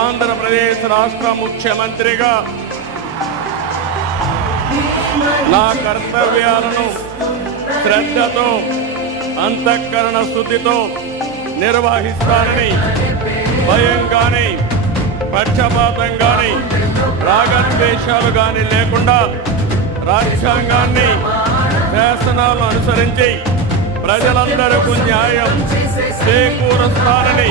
ఆంధ్రప్రదేశ్ రాష్ట్ర ముఖ్యమంత్రిగా నా కర్తవ్యాలను శ్రద్ధతో అంతఃకరణ స్థుతితో నిర్వహిస్తానని భయం కానీ పక్షపాతం కానీ రాగద్వేషాలు కానీ లేకుండా రాజ్యాంగాన్ని శాసనాలు అనుసరించి ప్రజలందరికీ న్యాయం చేకూరుస్తానని